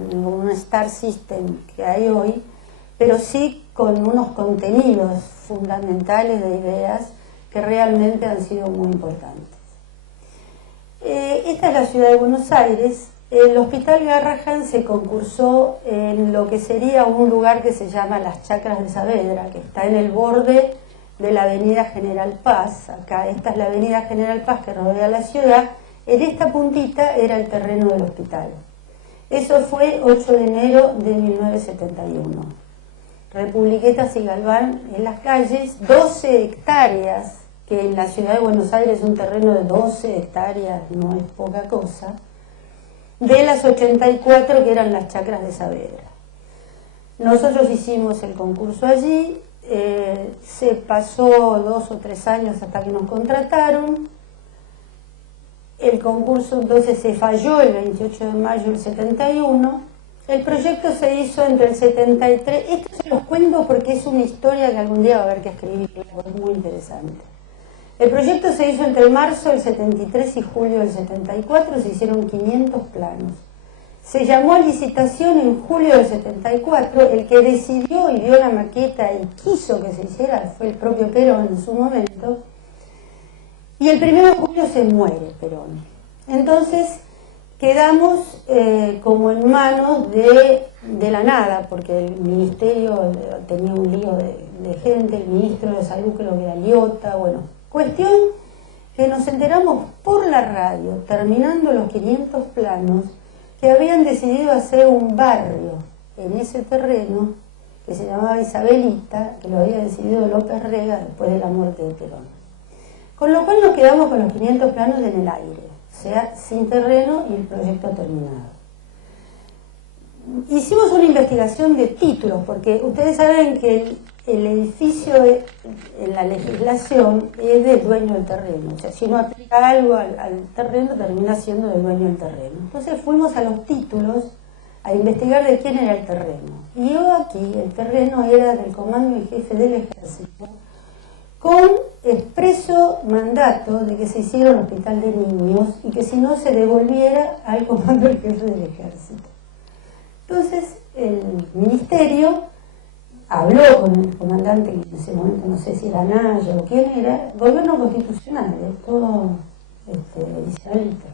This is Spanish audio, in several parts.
un Star System que hay hoy, pero sí con unos contenidos fundamentales de ideas que realmente han sido muy importantes. Esta es la ciudad de Buenos Aires. El Hospital Garrahan se concursó en lo que sería un lugar que se llama Las Chacras de Saavedra, que está en el borde de la avenida General Paz. Acá, esta es la avenida General Paz que rodea la ciudad. En esta puntita era el terreno del hospital. Eso fue 8 de enero de 1971. Republiquetas y Galván en las calles, 12 hectáreas, que en la ciudad de Buenos Aires un terreno de 12 hectáreas no es poca cosa, de las 84 que eran las Chacras de Saavedra. Nosotros hicimos el concurso allí, se pasó 2 o 3 años hasta que nos contrataron. El concurso entonces se falló el 28 de mayo del 71. El proyecto se hizo entre el 73. Esto se los cuento porque es una historia que algún día va a haber que escribir, es muy interesante. El proyecto se hizo entre marzo del 73 y julio del 74, se hicieron 500 planos. Se llamó a licitación en julio del 74, el que decidió y vio la maqueta y quiso que se hiciera fue el propio Perón en su momento, y el 1 de julio se muere Perón. Entonces quedamos como en manos de la nada, porque el ministerio tenía un lío de gente, el ministro de Salud creo que era Liotta, bueno. Cuestión que nos enteramos por la radio, terminando los 500 planos, que habían decidido hacer un barrio en ese terreno que se llamaba Isabelita, que lo había decidido López Rega después de la muerte de Perón. Con lo cual nos quedamos con los 500 planos en el aire, o sea, sin terreno y el proyecto terminado. Hicimos una investigación de títulos, porque ustedes saben que el edificio en la legislación es del dueño del terreno, o sea, si uno aplica algo al terreno termina siendo del dueño del terreno. Entonces fuimos a los títulos a investigar de quién era el terreno. Y yo aquí, el terreno era del Comando en Jefe del Ejército, con expreso mandato de que se hiciera un hospital de niños y que si no se devolviera al Comando en Jefe del Ejército. Entonces el ministerio habló con el comandante, que en ese momento no sé si era Naya o quién era, gobierno constitucional, todo israelita.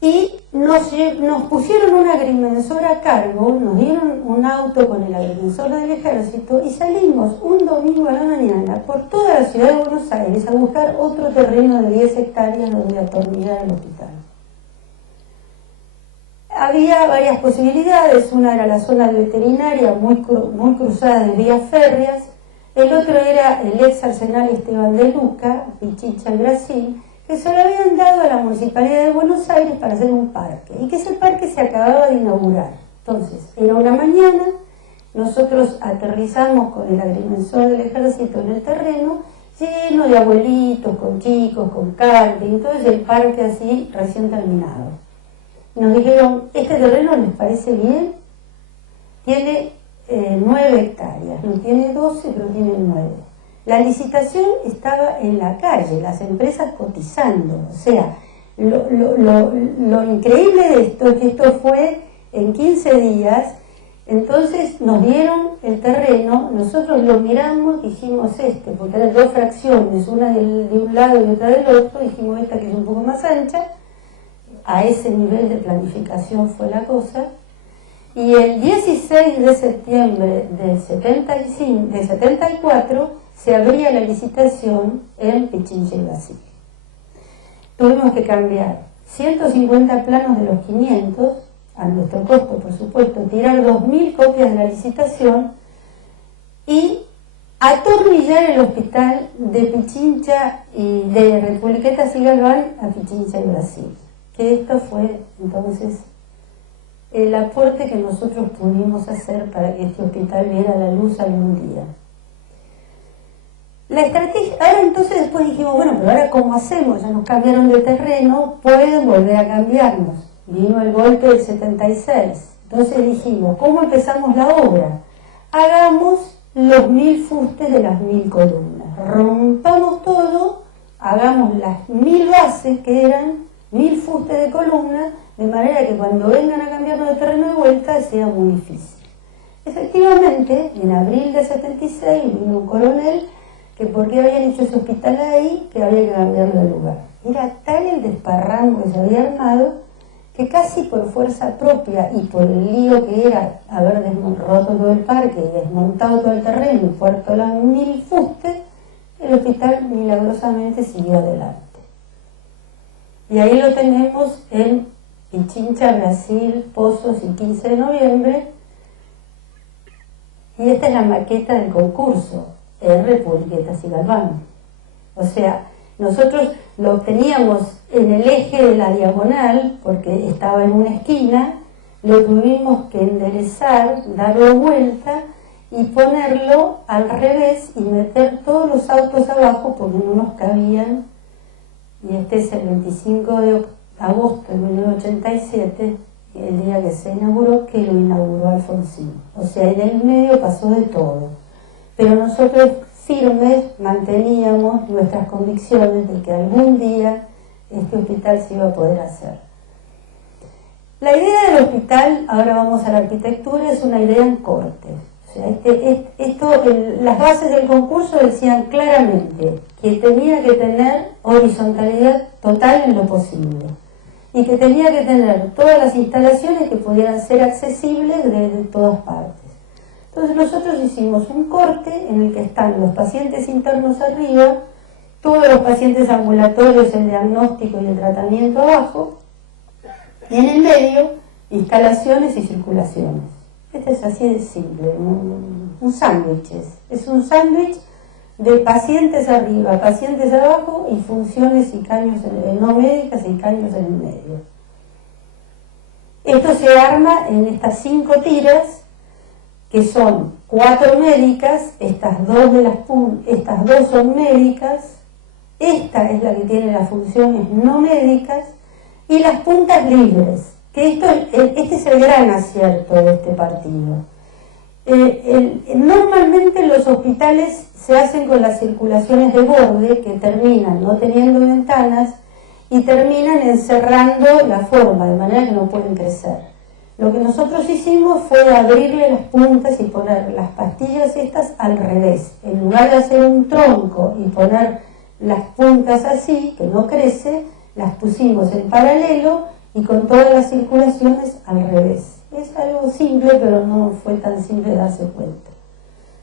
Y nos pusieron un agrimensor a cargo, nos dieron un auto con el agrimensor del ejército y salimos un domingo a la mañana por toda la ciudad de Buenos Aires a buscar otro terreno de 10 hectáreas donde atornillar el hospital. Había varias posibilidades, una era la zona veterinaria muy cruzada de vías férreas, el otro era el ex arsenal Esteban de Luca, Pichincha, Brasil, que se lo habían dado a la Municipalidad de Buenos Aires para hacer un parque, y que ese parque se acababa de inaugurar. Entonces, era una mañana, nosotros aterrizamos con el agrimensor del ejército en el terreno, lleno de abuelitos, con chicos, con camping, entonces el parque así recién terminado. Nos dijeron, ¿este terreno les parece bien? Tiene 9 hectáreas, no tiene 12, pero tiene 9. La licitación estaba en la calle, las empresas cotizando, o sea, lo increíble de esto es que esto fue en 15 días, entonces nos dieron el terreno, nosotros lo miramos, dijimos porque eran 2 fracciones, una de un lado y otra del otro, dijimos esta que es un poco más ancha, a ese nivel de planificación fue la cosa, y el 16 de septiembre del 74 se abría la licitación en Pichincha, Brasil. Tuvimos que cambiar 150 planos de los 500, a nuestro costo por supuesto, tirar 2000 copias de la licitación y atornillar el hospital de Pichincha y de Republiquetas y Galván a Pichincha y Brasil. Que esto fue entonces el aporte que nosotros pudimos hacer para que este hospital viera la luz algún día. La estrategia, ahora entonces después dijimos, bueno, pero ahora ¿cómo hacemos? Ya nos cambiaron de terreno, pueden volver a cambiarnos. Vino el golpe del 76. Entonces dijimos, ¿cómo empezamos la obra? Hagamos los 1000 fustes de las 1000 columnas. Rompamos todo, hagamos las 1000 bases que eran 1000 fustes de columna, de manera que cuando vengan a cambiarnos de terreno de sea muy difícil. Efectivamente, en abril de 76 vino un coronel que por qué habían hecho ese hospital ahí, que había que cambiarlo de lugar. Era tal el desparramo que se había armado que casi por fuerza propia y por el lío que era haber roto todo el parque y desmontado todo el terreno y puesto las mil fustes, el hospital milagrosamente siguió adelante. Y ahí lo tenemos en Pichincha, Brasil, Pozos, y 15 de noviembre. Y esta es la maqueta del concurso, R. Publiquetas y Galván. O sea, nosotros lo teníamos en el eje de la diagonal, porque estaba en una esquina, lo tuvimos que enderezar, darlo vuelta y ponerlo al revés y meter todos los autos abajo porque no nos cabían. Y este es el 25 de agosto de 1987, el día que se inauguró, que lo inauguró Alfonsín. O sea, en el medio pasó de todo. Pero nosotros firmes manteníamos nuestras convicciones de que algún día este hospital se iba a poder hacer. La idea del hospital, ahora vamos a la arquitectura, es una idea en corte. O sea, las bases del concurso decían claramente que tenía que tener horizontalidad total en lo posible y que tenía que tener todas las instalaciones que pudieran ser accesibles desde todas partes. Entonces nosotros hicimos un corte en el que están los pacientes internos arriba, todos los pacientes ambulatorios, el diagnóstico y el tratamiento abajo, y en el medio instalaciones y circulaciones. Este es así de simple, un sándwich. Es un sándwich de pacientes arriba, pacientes abajo y funciones y caños no médicas y caños en el medio. Esto se arma en estas 5 tiras, que son 4 médicas, estas dos son médicas, esta es la que tiene las funciones no médicas y las puntas libres, que este es el gran acierto de este partido. Normalmente los hospitales se hacen con las circulaciones de borde que terminan no teniendo ventanas y terminan encerrando la forma, de manera que no pueden crecer. Lo que nosotros hicimos fue abrirle las puntas y poner las pastillas estas al revés. En lugar de hacer un tronco y poner las puntas así, que no crece, las pusimos en paralelo y con todas las circulaciones al revés. Es algo simple, pero no fue tan simple darse cuenta.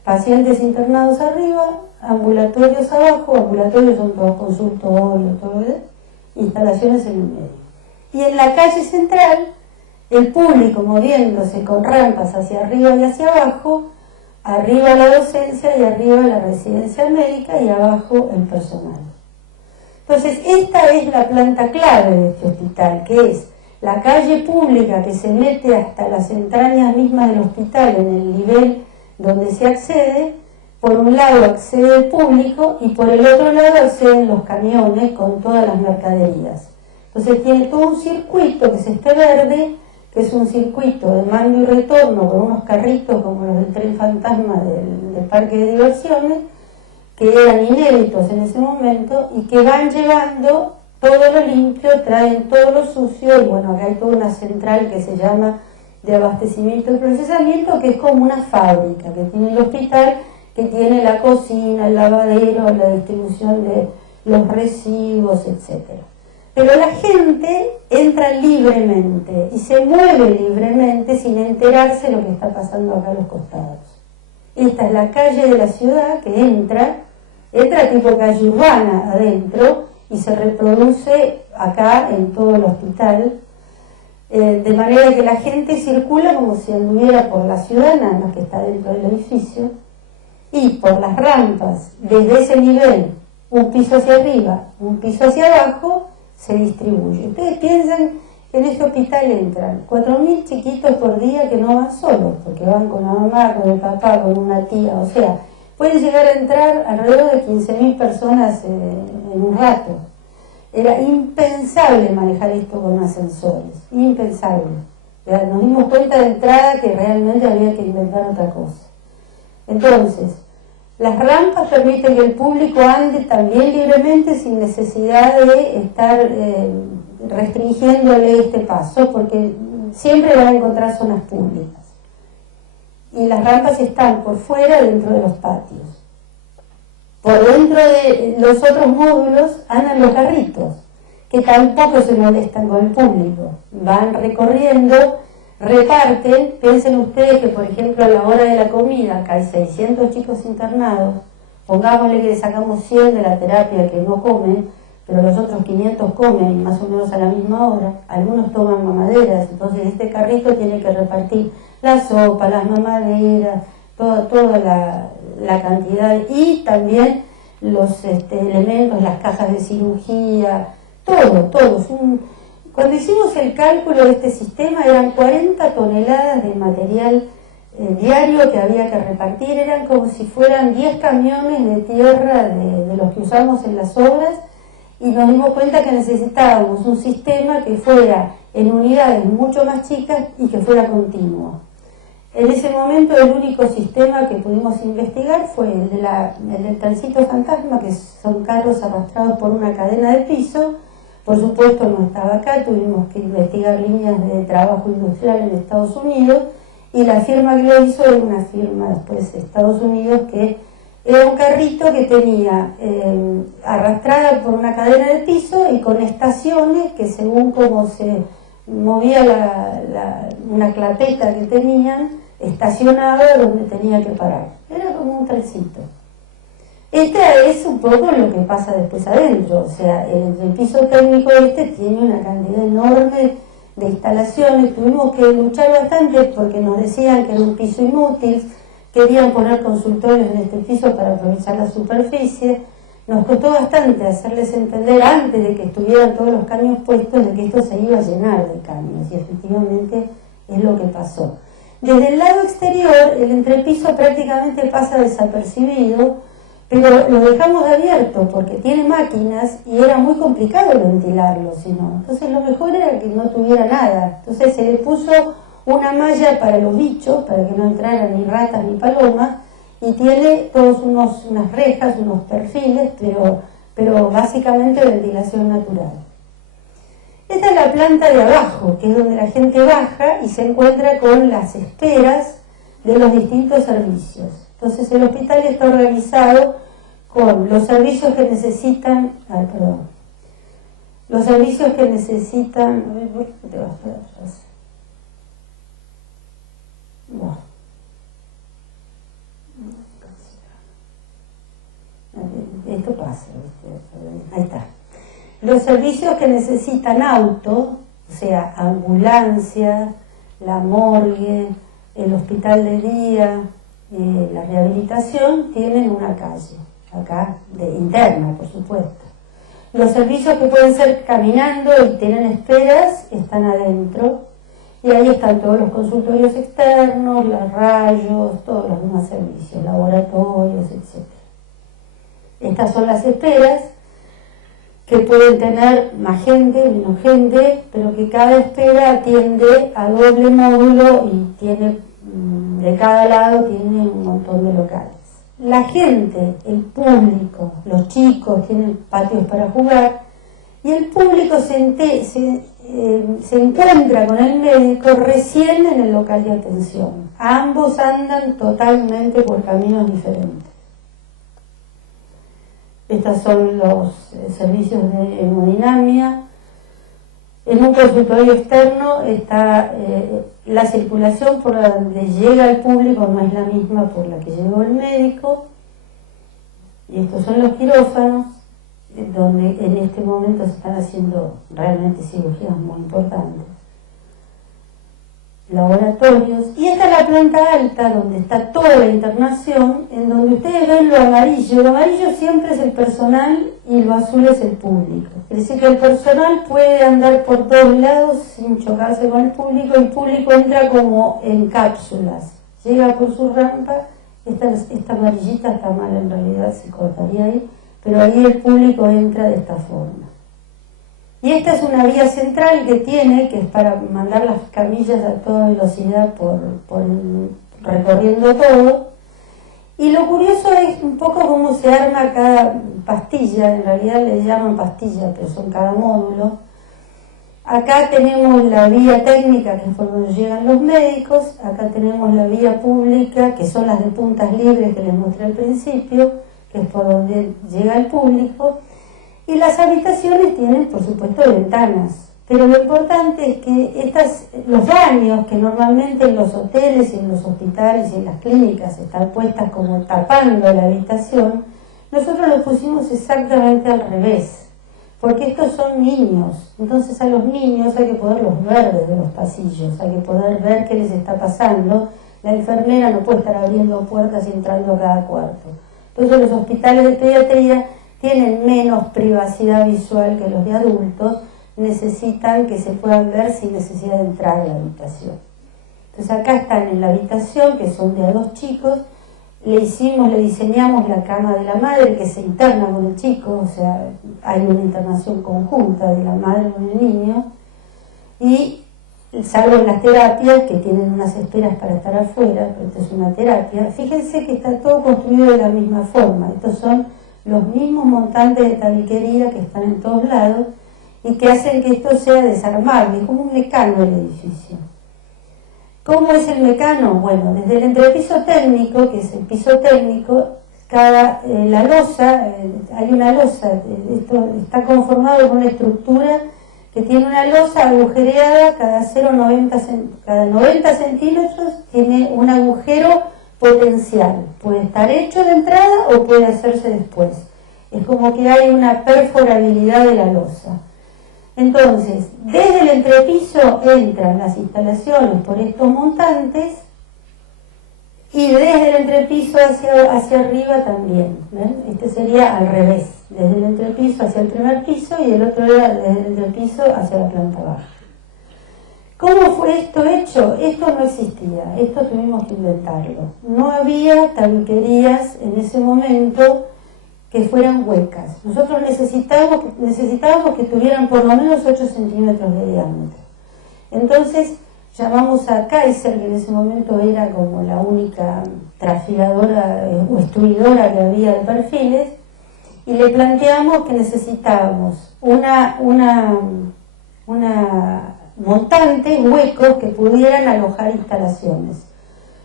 Pacientes internados arriba, ambulatorios abajo, ambulatorios son todos consultorios, todo eso, instalaciones en el medio. Y en la calle central, el público moviéndose con rampas hacia arriba y hacia abajo, arriba la docencia y arriba la residencia médica y abajo el personal. Entonces, esta es la planta clave de este hospital, que es la calle pública que se mete hasta las entrañas mismas del hospital en el nivel donde se accede. Por un lado accede el público y por el otro lado acceden los camiones con todas las mercaderías. Entonces tiene todo un circuito que es este verde, que es un circuito de mando y retorno con unos carritos como los del tren fantasma del parque de diversiones, que eran inéditos en ese momento y que van llevando todo lo limpio, traen todo lo sucio, y bueno, acá hay toda una central que se llama de abastecimiento y procesamiento, que es como una fábrica que tiene el hospital, que tiene la cocina, el lavadero, la distribución de los residuos, etcétera. Pero la gente entra libremente y se mueve libremente sin enterarse de lo que está pasando acá a los costados. Esta es la calle de la ciudad que entra tipo calle urbana adentro y se reproduce acá en todo el hospital, de manera que la gente circula como si anduviera por la ciudad, nada más que está dentro del edificio, y por las rampas, desde ese nivel, un piso hacia arriba, un piso hacia abajo, se distribuye. Ustedes piensan que en ese hospital entran 4.000 chiquitos por día que no van solos, porque van con la mamá, con el papá, con una tía, o sea, pueden llegar a entrar alrededor de 15.000 personas en un rato. Era impensable manejar esto con ascensores, impensable. Nos dimos cuenta de entrada que realmente había que inventar otra cosa. Entonces, las rampas permiten que el público ande también libremente sin necesidad de estar restringiéndole este paso, porque siempre van a encontrar zonas públicas. Y las rampas están por fuera, dentro de los patios. Por dentro de los otros módulos andan los carritos, que tampoco se molestan con el público. Van recorriendo, reparten. Piensen ustedes que, por ejemplo, a la hora de la comida, acá hay 600 chicos internados, pongámosle que le sacamos 100 de la terapia que no comen, pero los otros 500 comen más o menos a la misma hora. Algunos toman mamaderas, entonces este carrito tiene que repartir la sopa, las mamaderas, toda la cantidad, y también los elementos, las cajas de cirugía, todo. Cuando hicimos el cálculo de este sistema eran 40 toneladas de material diario que había que repartir. Eran como si fueran 10 camiones de tierra de los que usamos en las obras, y nos dimos cuenta que necesitábamos un sistema que fuera en unidades mucho más chicas y que fuera continuo. En ese momento el único sistema que pudimos investigar fue el del trencito fantasma, que son carros arrastrados por una cadena de piso. Por supuesto no estaba acá, tuvimos que investigar líneas de trabajo industrial en Estados Unidos, y la firma que lo hizo era una firma después de Estados Unidos, que era un carrito que tenía arrastrada por una cadena de piso y con estaciones que, según cómo se movía una clapeta que tenían, estacionaba donde tenía que parar. Era como un trencito. Este es un poco lo que pasa después adentro. O sea, el piso técnico tiene una cantidad enorme de instalaciones. Tuvimos que luchar bastante porque nos decían que era un piso inútil, querían poner consultorios en este piso para aprovechar la superficie. Nos costó bastante hacerles entender, antes de que estuvieran todos los caños puestos, de que esto se iba a llenar de caños, y efectivamente es lo que pasó. Desde el lado exterior, el entrepiso prácticamente pasa desapercibido, pero lo dejamos abierto porque tiene máquinas y era muy complicado ventilarlo, si no. Entonces lo mejor era que no tuviera nada. Entonces se le puso una malla para los bichos, para que no entraran ni ratas ni palomas, y tiene todos unas rejas, unos perfiles, pero básicamente ventilación natural. Esta es la planta de abajo, que es donde la gente baja y se encuentra con las esperas de los distintos servicios. Entonces el hospital está organizado con los servicios que necesitan... Los servicios que necesitan... A ver, ¿por qué te vas para atrás? Bueno. Esto pasa, ¿viste? Ahí está. Los servicios que necesitan auto, o sea, ambulancia, la morgue, el hospital de día, la rehabilitación, tienen una calle, acá, interna, por supuesto. Los servicios que pueden ser caminando y tienen esperas están adentro, y ahí están todos los consultorios externos, los rayos, todos los demás servicios, laboratorios, etc. Estas son las esperas, que pueden tener más gente, menos gente, pero que cada espera atiende a doble módulo y tiene, de cada lado tiene un montón de locales. La gente, el público, los chicos tienen patios para jugar, y el público se encuentra con el médico recién en el local de atención. Ambos andan totalmente por caminos diferentes. Estos son los servicios de hemodinamia. En un consultorio externo está la circulación por la donde llega el público, no es la misma por la que llegó el médico. Y estos son los quirófanos, donde en este momento se están haciendo realmente cirugías muy importantes. Laboratorios, y esta es la planta alta donde está toda la internación, en donde ustedes ven lo amarillo siempre es el personal y lo azul es el público. Es decir, que el personal puede andar por todos lados sin chocarse con el público entra como en cápsulas, llega por su rampa. Esta amarillita está mal, en realidad se cortaría ahí, pero ahí el público entra de esta forma. Y esta es una vía central que es para mandar las camillas a toda velocidad recorriendo todo. Y lo curioso es un poco cómo se arma cada pastilla, en realidad le llaman pastilla, pero son cada módulo. Acá tenemos la vía técnica, que es por donde llegan los médicos. Acá tenemos la vía pública, que son las de puntas libres que les mostré al principio, que es por donde llega el público. Y las habitaciones tienen, por supuesto, ventanas. Pero lo importante es que los baños, que normalmente en los hoteles y en los hospitales y en las clínicas están puestas como tapando la habitación, nosotros lo pusimos exactamente al revés, porque estos son niños. Entonces a los niños hay que poderlos ver desde los pasillos, hay que poder ver qué les está pasando. La enfermera no puede estar abriendo puertas y entrando a cada cuarto. Entonces los hospitales de pediatría tienen menos privacidad visual que los de adultos, necesitan que se puedan ver sin necesidad de entrar a la habitación. Entonces acá están en la habitación, que son de a 2 chicos, le diseñamos la cama de la madre que se interna con el chico, o sea, hay una internación conjunta de la madre con el niño, y salvo en las terapias, que tienen unas esperas para estar afuera, pero esto es una terapia, fíjense que está todo construido de la misma forma. Estos son los mismos montantes de tabiquería que están en todos lados, y que hacen que esto sea desarmable, es como un mecano el edificio. ¿Cómo es el mecano? Bueno, desde el entrepiso técnico, que es el piso técnico, la losa, hay una losa, esto está conformado por una estructura que tiene una losa agujereada cada 90 centímetros, tiene un agujero potencial, puede estar hecho de entrada o puede hacerse después. Es como que hay una perforabilidad de la losa. Entonces, desde el entrepiso entran las instalaciones por estos montantes y desde el entrepiso hacia arriba también. ¿Ven? Este sería al revés, desde el entrepiso hacia el primer piso y el otro era desde el entrepiso hacia la planta baja. ¿Cómo fue esto hecho? Esto no existía, esto tuvimos que inventarlo. No había tabiquerías en ese momento que fueran huecas. Nosotros necesitábamos que tuvieran por lo menos 8 centímetros de diámetro. Entonces llamamos a Kaiser, que en ese momento era como la única trafiladora o extruidora que había de perfiles, y le planteamos que necesitábamos una montantes huecos que pudieran alojar instalaciones.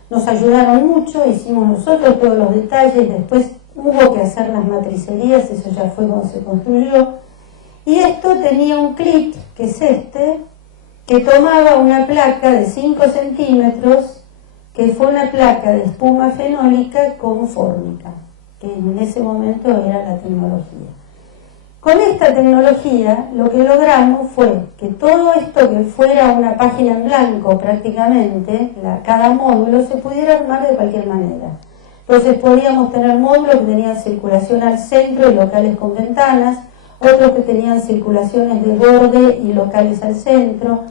Nos ayudaron mucho, hicimos nosotros todos los detalles, después hubo que hacer las matricerías, eso ya fue cuando se construyó, y esto tenía un clip, que es este, que tomaba una placa de 5 centímetros, que fue una placa de espuma fenólica con fórmica, que en ese momento era la tecnología. Con esta tecnología lo que logramos fue que todo esto, que fuera una página en blanco prácticamente, cada módulo se pudiera armar de cualquier manera. Entonces podíamos tener módulos que tenían circulación al centro y locales con ventanas, otros que tenían circulaciones de borde y locales al centro.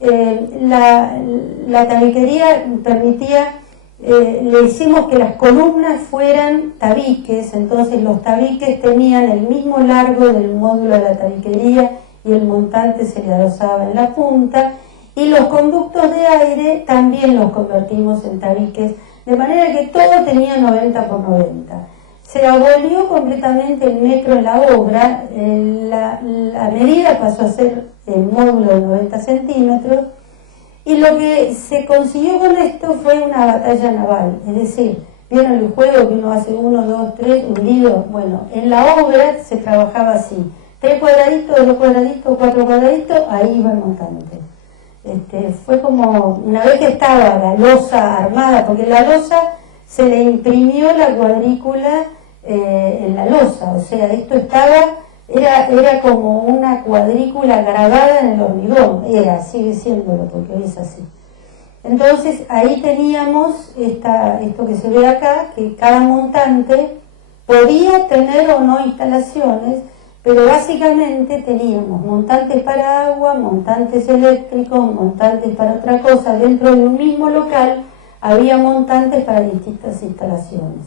La tabiquería permitía, le hicimos que las columnas fueran tabiques, entonces los tabiques tenían el mismo largo del módulo de la tabiquería y el montante se le adosaba en la punta, y los conductos de aire también los convertimos en tabiques, de manera que todo tenía 90 por 90. Se abolió completamente el metro en la obra, la medida pasó a ser el módulo de 90 centímetros, y lo que se consiguió con esto fue una batalla naval. Es decir, ¿vieron el juego que uno hace 1, 2, 3, hundido? Bueno, en la obra se trabajaba así: 3 cuadraditos, 2 cuadraditos, 4 cuadraditos, ahí iba el montante. Fue como, una vez que estaba la losa armada, porque la losa se le imprimió la cuadrícula en la losa, o sea, esto era como una cuadrícula grabada en el hormigón, sigue siéndolo porque hoy es así. Entonces ahí teníamos esto que se ve acá, que cada montante podía tener o no instalaciones, pero básicamente teníamos montantes para agua, montantes eléctricos, montantes para otra cosa. Dentro de un mismo local había montantes para distintas instalaciones.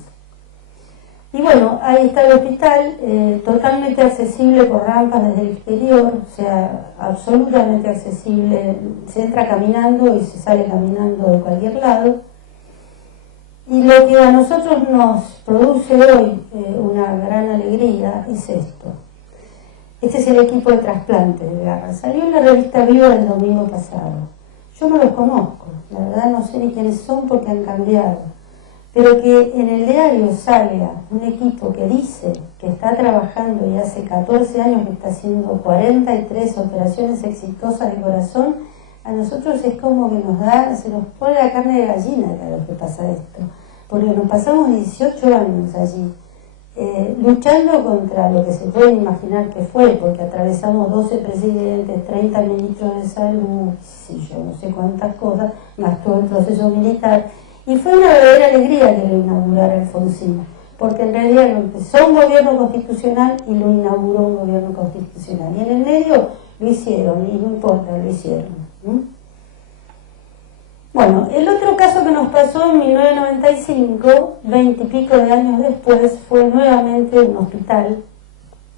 Y bueno, ahí está el hospital, totalmente accesible por rampas desde el exterior, o sea, absolutamente accesible. Se entra caminando y se sale caminando de cualquier lado. Y lo que a nosotros nos produce hoy una gran alegría es esto. Este es el equipo de trasplantes de Garra. Salió en la revista Viva el domingo pasado. Yo no los conozco, la verdad no sé ni quiénes son porque han cambiado. Pero que en el diario salga un equipo que dice que está trabajando y hace 14 años que está haciendo 43 operaciones exitosas de corazón, a nosotros es como que se nos pone la carne de gallina cada vez que pasa esto. Porque nos pasamos 18 años allí, luchando contra lo que se puede imaginar que fue, porque atravesamos 12 presidentes, 30 ministros de salud, sí, yo no sé cuántas cosas, más todo el proceso militar, y fue una verdadera alegría que lo inaugurara Alfonsín, porque en realidad lo empezó un gobierno constitucional y lo inauguró un gobierno constitucional, y en el medio lo hicieron, y no importa, lo hicieron. Bueno, el otro caso que nos pasó en 1995, 20 y pico de años después, fue nuevamente un hospital.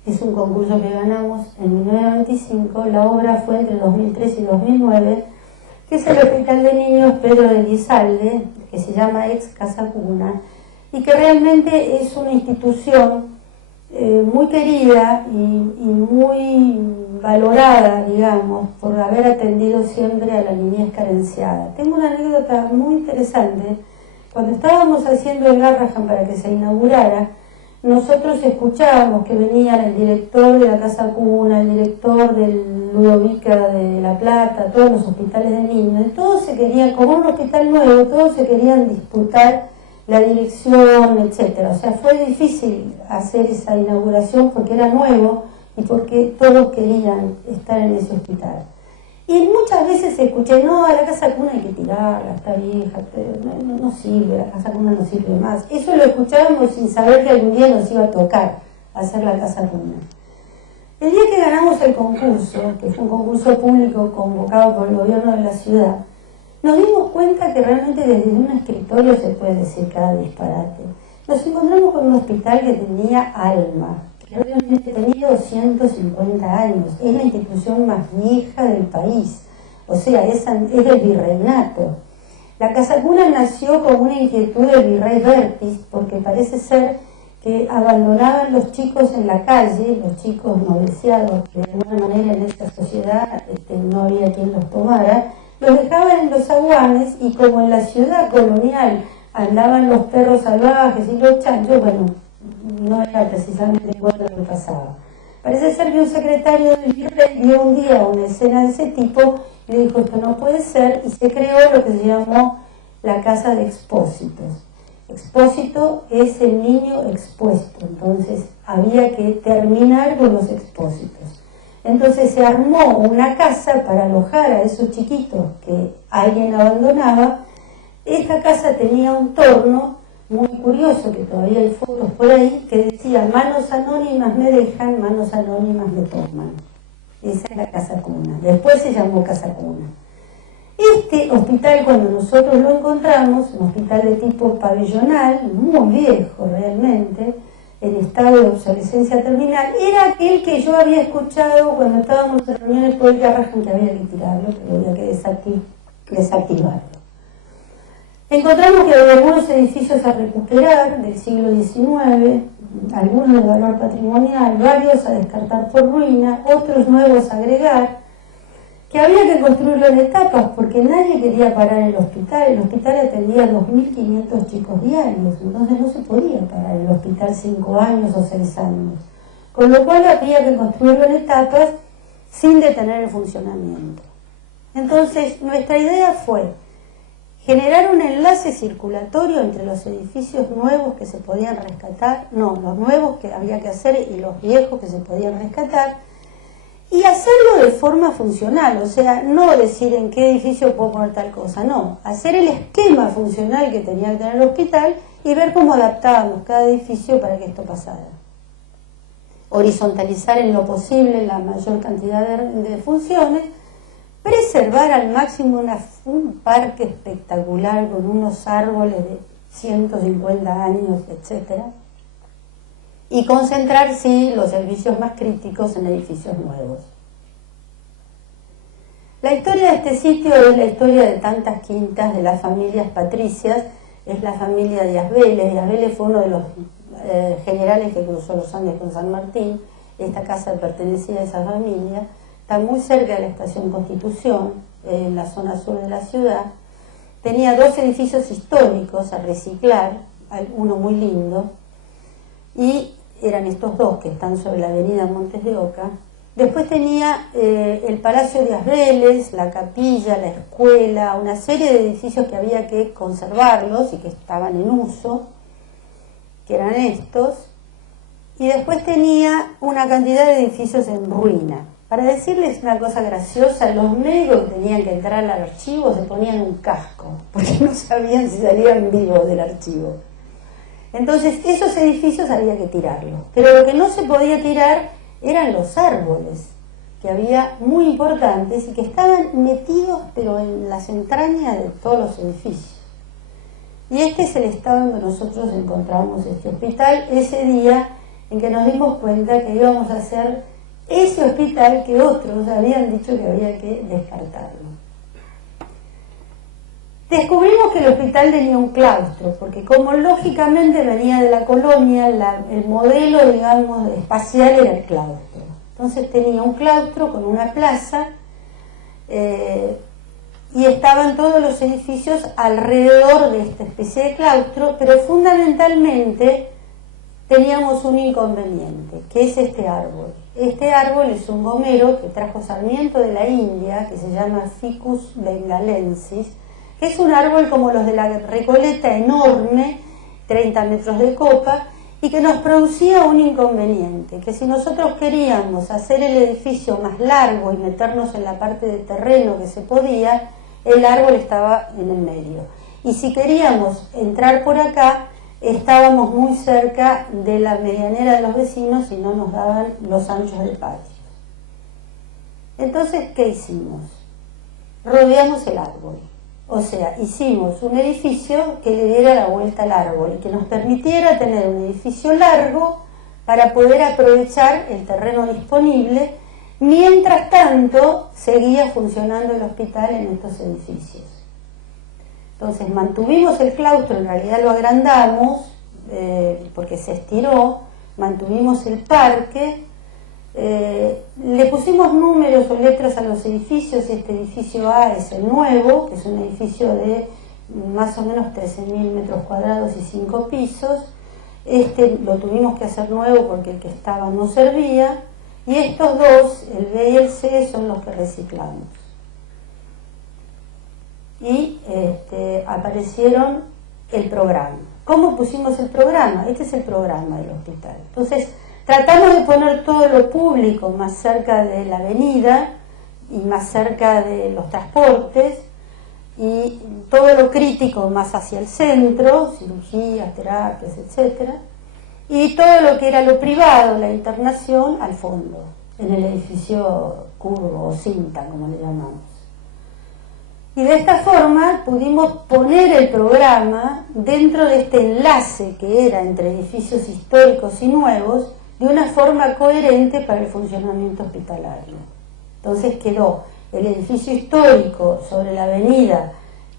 Es un concurso que ganamos en 1995, la obra fue entre 2003 y 2009, que es el Hospital de Niños Pedro de Lizalde, que se llama ex Casa Cuna, y que realmente es una institución muy querida y muy valorada, digamos, por haber atendido siempre a la niñez carenciada. Tengo una anécdota muy interesante. Cuando estábamos haciendo el Garrahan para que se inaugurara, nosotros escuchábamos que venían el director de la Casa Cuna, el director del Ludovica de La Plata, todos los hospitales de niños, y todos se querían, como un hospital nuevo, todos se querían disputar la dirección, etcétera. O sea, fue difícil hacer esa inauguración porque era nuevo y porque todos querían estar en ese hospital. Y muchas veces escuché, no, a la Casa Cuna hay que tirarla, está vieja, no sirve, la Casa Cuna no sirve más. Eso lo escuchábamos sin saber que algún día nos iba a tocar hacer la Casa Cuna. El día que ganamos el concurso, que fue un concurso público convocado por el gobierno de la ciudad, nos dimos cuenta que realmente desde un escritorio se puede decir cada disparate. Nos encontramos con un hospital que tenía alma, que realmente tenía 250 años. Es la institución más vieja del país, o sea, es del virreinato. La Casa Cuna nació con una inquietud del virrey Bertis, porque parece ser que abandonaban los chicos en la calle, los chicos no deseados, que de alguna manera en esta sociedad no había quien los tomara, los dejaban en los zaguanes, y como en la ciudad colonial andaban los perros salvajes y los chanchos, bueno, no era precisamente bueno lo que pasaba. Parece ser que un secretario del virrey vio un día una escena de ese tipo y le dijo, esto no puede ser, y se creó lo que se llamó la Casa de Expósitos. Expósito es el niño expuesto, entonces había que terminar con los expósitos. Entonces se armó una casa para alojar a esos chiquitos que alguien abandonaba. Esta casa tenía un torno muy curioso, que todavía hay fotos por ahí, que decía, manos anónimas me dejan, manos anónimas me toman. Esa es la Casa Cuna. Después se llamó Casa Cuna. Este hospital, cuando nosotros lo encontramos, un hospital de tipo pabellonal, muy viejo realmente, en estado de obsolescencia terminal, era aquel que yo había escuchado cuando estábamos en reuniones por el Garrahan, que había que tirarlo, que había que desactivarlo. Encontramos que hay algunos edificios a recuperar del siglo XIX, algunos de valor patrimonial, varios a descartar por ruina, otros nuevos a agregar, que había que construirlo en etapas porque nadie quería parar el hospital atendía 2.500 chicos diarios, entonces no se podía parar el hospital 5 años o 6 años, con lo cual había que construirlo en etapas sin detener el funcionamiento. Entonces nuestra idea fue generar un enlace circulatorio entre los edificios nuevos que se podían rescatar, no, los nuevos que había que hacer y los viejos que se podían rescatar, y hacerlo de forma funcional, o sea, no decir en qué edificio puedo poner tal cosa, no, hacer el esquema funcional que tenía que tener el hospital y ver cómo adaptábamos cada edificio para que esto pasara. Horizontalizar en lo posible la mayor cantidad de funciones, preservar al máximo un parque espectacular con unos árboles de 150 años, etcétera, y concentrar, sí, los servicios más críticos en edificios nuevos. La historia de este sitio es la historia de tantas quintas de las familias patricias, es la familia Díaz Vélez. Díaz Vélez fue uno de los generales que cruzó los Andes con San Martín, esta casa pertenecía a esa familia, está muy cerca de la estación Constitución, en la zona sur de la ciudad. Tenía 2 edificios históricos a reciclar, uno muy lindo, y eran estos 2 que están sobre la avenida Montes de Oca. Después tenía el Palacio de Asbeles, la capilla, la escuela, una serie de edificios que había que conservarlos y que estaban en uso, que eran estos. Y después tenía una cantidad de edificios en ruina. Para decirles una cosa graciosa, los médicos que tenían que entrar al archivo se ponían un casco, porque no sabían si salían vivos del archivo. Entonces esos edificios había que tirarlos. Pero lo que no se podía tirar eran los árboles, que había muy importantes y que estaban metidos pero en las entrañas de todos los edificios. Y este es el estado en que nosotros encontramos este hospital ese día en que nos dimos cuenta que íbamos a hacer ese hospital que otros habían dicho que había que descartarlo. Descubrimos que el hospital tenía un claustro, porque como lógicamente venía de la colonia, el modelo, digamos, espacial era el claustro. Entonces tenía un claustro con una plaza y estaban todos los edificios alrededor de esta especie de claustro, pero fundamentalmente teníamos un inconveniente, que es este árbol. Este árbol es un gomero que trajo Sarmiento de la India, que se llama Ficus bengalensis, que es un árbol como los de la Recoleta, enorme, 30 metros de copa, y que nos producía un inconveniente, que si nosotros queríamos hacer el edificio más largo y meternos en la parte de terreno que se podía, el árbol estaba en el medio. Y si queríamos entrar por acá, estábamos muy cerca de la medianera de los vecinos y no nos daban los anchos del patio. Entonces, ¿qué hicimos? Rodeamos el árbol. O sea, hicimos un edificio que le diera la vuelta al árbol y que nos permitiera tener un edificio largo para poder aprovechar el terreno disponible. Mientras tanto, seguía funcionando el hospital en estos edificios. Entonces, mantuvimos el claustro, en realidad lo agrandamos, porque se estiró, mantuvimos el parque, le pusimos números o letras a los edificios. Este edificio A es el nuevo, que es un edificio de más o menos 13.000 metros cuadrados y 5 pisos. Este lo tuvimos que hacer nuevo porque el que estaba no servía, y estos 2, el B y el C, son los que reciclamos. Y aparecieron el programa. ¿Cómo pusimos el programa? Este es el programa del hospital. Entonces, tratamos de poner todo lo público más cerca de la avenida y más cerca de los transportes, y todo lo crítico más hacia el centro, cirugías, terapias, etc. Y todo lo que era lo privado, la internación, al fondo, en el edificio curvo o cinta, como le llamamos. Y de esta forma pudimos poner el programa dentro de este enlace que era entre edificios históricos y nuevos, de una forma coherente para el funcionamiento hospitalario. Entonces quedó el edificio histórico sobre la avenida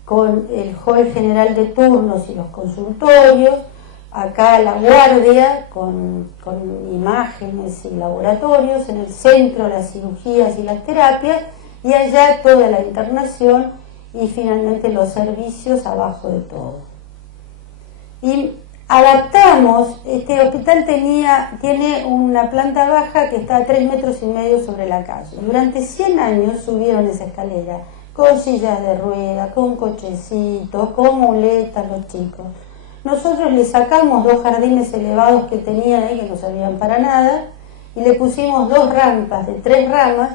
con el hall general de turnos y los consultorios, acá la guardia con imágenes y laboratorios, en el centro las cirugías y las terapias, y allá toda la internación y finalmente los servicios abajo de todo. Y adaptamos, este hospital tiene una planta baja que está a 3,5 metros sobre la calle. Durante 100 años subieron esa escalera, con sillas de rueda, con cochecitos, con muletas los chicos. Nosotros le sacamos 2 jardines elevados que tenían ahí, que no servían para nada, y le pusimos 2 rampas de 3 ramas,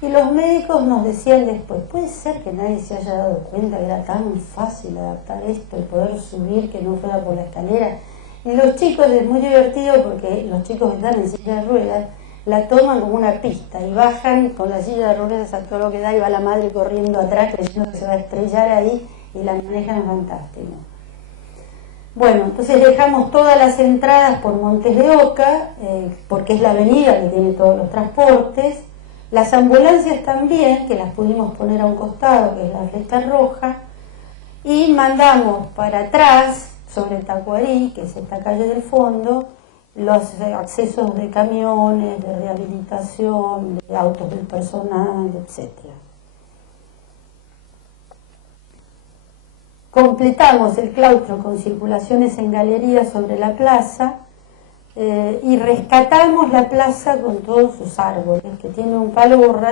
y los médicos nos decían después, puede ser que nadie se haya dado cuenta que era tan fácil adaptar esto y poder subir que no fuera por la escalera. Y los chicos, es muy divertido porque los chicos que están en silla de ruedas la toman como una pista y bajan con la silla de ruedas a todo lo que da, y va la madre corriendo atrás creyendo que se va a estrellar ahí, y la manejan fantástico. Bueno, entonces dejamos todas las entradas por Montes de Oca, porque es la avenida que tiene todos los transportes. Las ambulancias también, que las pudimos poner a un costado, que es la Fleta Roja, y mandamos para atrás, sobre Tacuarí, que es esta calle del fondo, los accesos de camiones, de rehabilitación, de autos del personal, etc. Completamos el claustro con circulaciones en galerías sobre la plaza y rescatamos la plaza con todos sus árboles, que tiene un palo borracho